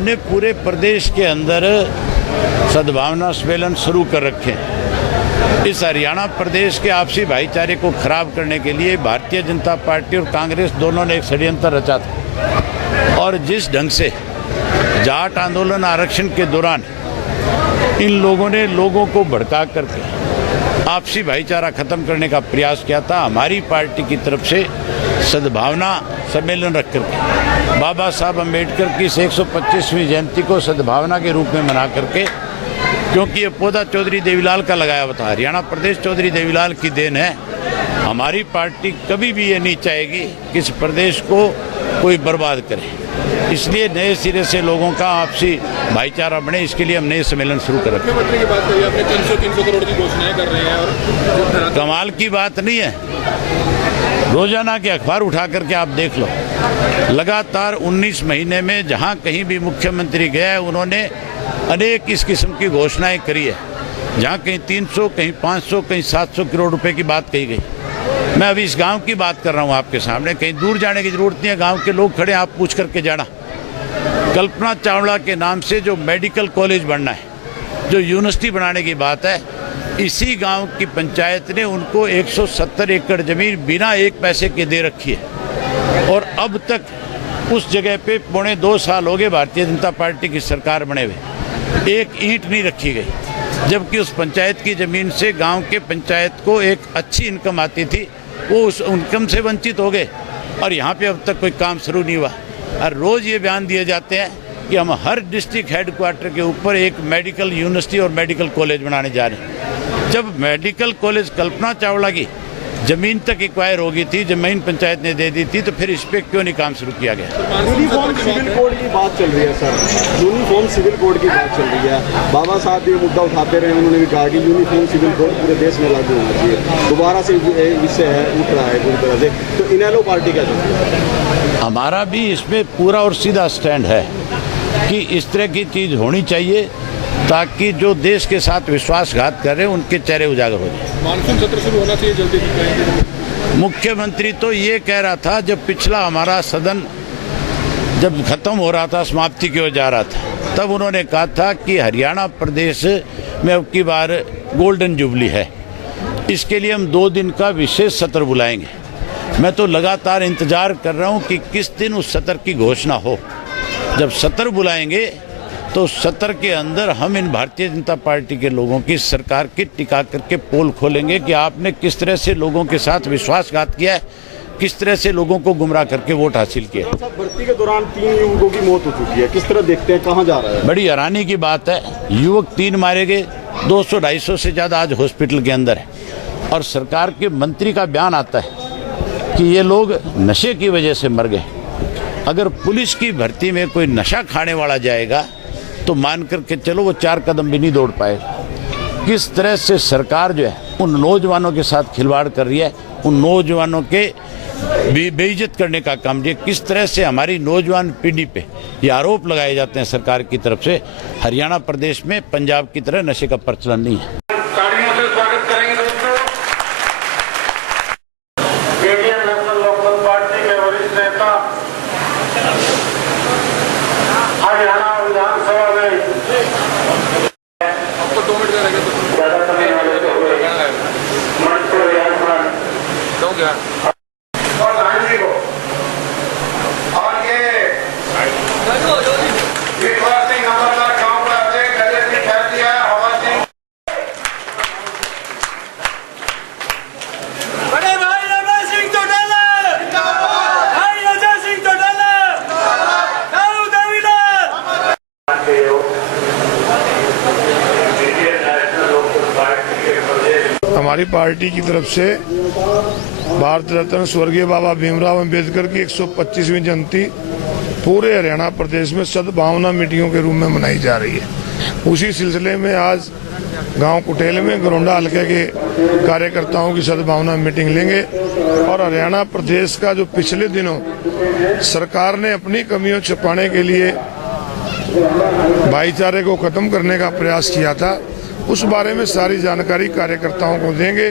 हमने पूरे प्रदेश के अंदर सद्भावना सम्मेलन शुरू कर रखे हैं। इस हरियाणा प्रदेश के आपसी भाईचारे को खराब करने के लिए भारतीय जनता पार्टी और कांग्रेस दोनों ने एक षड्यंत्र रचा था और जिस ढंग से जाट आंदोलन आरक्षण के दौरान इन लोगों ने लोगों को भड़का करके आपसी भाईचारा खत्म करने का प्रयास किया था, हमारी पार्टी की तरफ से सद्भावना सम्मेलन रख करके बाबा साहब अम्बेडकर की 125वीं जयंती को सद्भावना के रूप में मना करके, क्योंकि ये पौधा चौधरी देवीलाल का लगाया हुआ था, हरियाणा प्रदेश चौधरी देवीलाल की देन है। हमारी पार्टी कभी भी ये नहीं चाहेगी कि इस प्रदेश को कोई बर्बाद करे, इसलिए नए सिरे से लोगों का आपसी भाईचारा बने, इसके लिए हम नए सम्मेलन शुरू कर रहे हैं। मुख्यमंत्री की बात करिए, आपने 300 करोड़ की घोषणाएं कर रहे हैं और कमाल की बात नहीं है। रोजाना के अखबार उठा करके आप देख लो, लगातार 19 महीने में जहां कहीं भी मुख्यमंत्री गया है उन्होंने अनेक इस किस्म की घोषणाएं करी है, जहां कहीं 300, कहीं 500, कहीं 700 करोड़ रुपए की बात कही गई। मैं अभी इस गांव की बात कर रहा हूं आपके सामने, कहीं दूर जाने की जरूरत नहीं है, गांव के लोग खड़े, आप पूछ करके जाना। कल्पना चावला के नाम से जो मेडिकल कॉलेज बनना है, जो यूनिवर्सिटी बनाने की बात है, इसी गांव की पंचायत ने उनको 170 एकड़ जमीन बिना एक पैसे के दे रखी है और अब तक उस जगह पे 2.25 साल हो गए भारतीय जनता पार्टी की सरकार बने हुए, एक ईंट नहीं रखी गई, जबकि उस पंचायत की जमीन से गांव के पंचायत को एक अच्छी इनकम आती थी, वो उस इनकम से वंचित हो गए और यहाँ पे अब तक कोई काम शुरू नहीं हुआ। और रोज़ ये बयान दिए जाते हैं कि हम हर डिस्ट्रिक्ट हेडक्वार्टर के ऊपर एक मेडिकल यूनिवर्सिटी और मेडिकल कॉलेज बनाने जा रहे हैं। जब मेडिकल कॉलेज कल्पना चावला की जमीन तक एक्वायर हो गई थी, जमीन पंचायत ने दे दी थी, तो फिर इस पर क्यों नहीं काम शुरू किया गया? यूनिफॉर्म सिविल कोड की बात चल रही है सर, यूनिफॉर्म सिविल कोड की बात चल रही है। बाबा साहब ये मुद्दा उठाते रहे, उन्होंने भी कहा कि यूनिफॉर्म सिविल कोड पूरे देश में लागू होना चाहिए। दोबारा से इससे उठ रहा है पूरी तरह से, तो इनेलो पार्टी का जो हमारा भी इसमें पूरा और सीधा स्टैंड है कि इस तरह की चीज़ होनी चाहिए ताकि जो देश के साथ विश्वासघात कर रहे हैं उनके चेहरे उजागर हो जाए। मानसून सत्र शुरू होना चाहिए जल्दी से। मुख्यमंत्री तो ये कह रहा था, जब पिछला हमारा सदन जब खत्म हो रहा था, समाप्ति की ओर जा रहा था, तब उन्होंने कहा था कि हरियाणा प्रदेश में अब की बार गोल्डन जुबली है, इसके लिए हम 2 दिन का विशेष सत्र बुलाएंगे। मैं तो लगातार इंतजार कर रहा हूं कि किस दिन उस सत्र की घोषणा हो। जब सत्र बुलाएंगे तो सत्र के अंदर हम इन भारतीय जनता पार्टी के लोगों की सरकार की टिका करके पोल खोलेंगे कि आपने किस तरह से लोगों के साथ विश्वासघात किया है, किस तरह से लोगों को गुमराह करके वोट हासिल किया। भर्ती के दौरान 3 युवकों की मौत हो चुकी है, किस तरह देखते हैं, कहाँ जा रहा है? बड़ी हैरानी की बात है, युवक 3 मारे गए, 200-250 से ज़्यादा आज हॉस्पिटल के अंदर है और सरकार के मंत्री का बयान आता है कि ये लोग नशे की वजह से मर गए। अगर पुलिस की भर्ती में कोई नशा खाने वाला जाएगा तो मान करके चलो वो 4 कदम भी नहीं दौड़ पाएगा। किस तरह से सरकार जो है उन नौजवानों के साथ खिलवाड़ कर रही है, उन नौजवानों के बेइज्जत करने का काम, ये किस तरह से हमारी नौजवान पीढ़ी पे ये आरोप लगाए जाते हैं सरकार की तरफ से। हरियाणा प्रदेश में पंजाब की तरह नशे का प्रचलन नहीं है। हमारी पार्टी की तरफ से भारत रत्न स्वर्गीय बाबा भीमराव अंबेडकर की 125वीं जयंती पूरे हरियाणा प्रदेश में सद्भावना मीटिंगों के रूप में मनाई जा रही है। उसी सिलसिले में आज गांव कुटेल में गरोंडा हल्के के कार्यकर्ताओं की सद्भावना मीटिंग लेंगे और हरियाणा प्रदेश का जो पिछले दिनों सरकार ने अपनी कमियों छिपाने के लिए भाईचारे को खत्म करने का प्रयास किया था, उस बारे में सारी जानकारी कार्यकर्ताओं को देंगे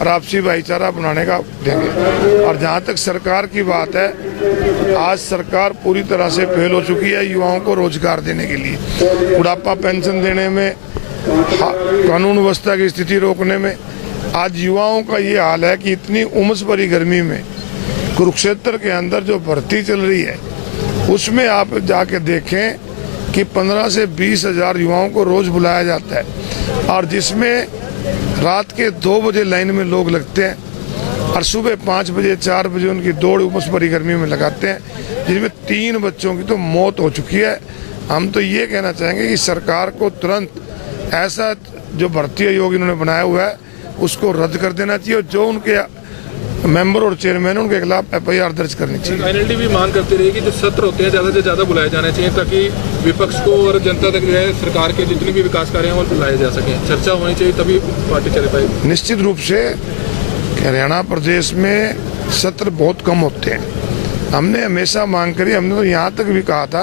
और आपसी भाईचारा बनाने का देंगे। और जहाँ तक सरकार की बात है, आज सरकार पूरी तरह से फेल हो चुकी है युवाओं को रोजगार देने के लिए, बुढ़ापा पेंशन देने में, कानून व्यवस्था की स्थिति रोकने में। आज युवाओं का ये हाल है कि इतनी उमस भरी गर्मी में कुरुक्षेत्र के अंदर जो भर्ती चल रही है उसमें आप जाके देखें कि 15 से 20 हजार युवाओं को रोज बुलाया जाता है, और जिसमें रात के 2 बजे लाइन में लोग लगते हैं और सुबह 5 बजे 4 बजे उनकी दौड़ उमस भरी गर्मी में लगाते हैं, जिसमें 3 बच्चों की तो मौत हो चुकी है। हम तो ये कहना चाहेंगे कि सरकार को तुरंत ऐसा जो भर्ती आयोग इन्होंने बनाया हुआ है उसको रद्द कर देना चाहिए, और जो उनके मेंबर और चेयरमैन उनके खिलाफ FIR दर्ज करनी चाहिए। एनएलडी भी मांग करती रही कि जो सत्र होते हैं ज़्यादा से ज़्यादा बुलाए जाने चाहिए, ताकि विपक्ष को और जनता तक जो है सरकार के जितने भी विकास कार्य हैं वो बुलाए जा सकें, चर्चा होनी चाहिए, तभी पार्टी चले पाएगी। निश्चित रूप से हरियाणा प्रदेश में सत्र बहुत कम होते हैं। हमने हमेशा मांग करी, हमने तो यहाँ तक भी कहा था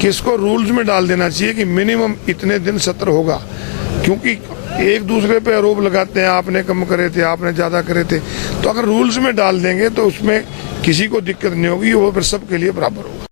कि इसको रूल्स में डाल देना चाहिए कि मिनिमम इतने दिन सत्र होगा, क्योंकि एक दूसरे पे आरोप लगाते हैं आपने कम करे थे, आपने ज्यादा करे थे। तो अगर रूल्स में डाल देंगे तो उसमें किसी को दिक्कत नहीं होगी, वो फिर सबके लिए बराबर होगा।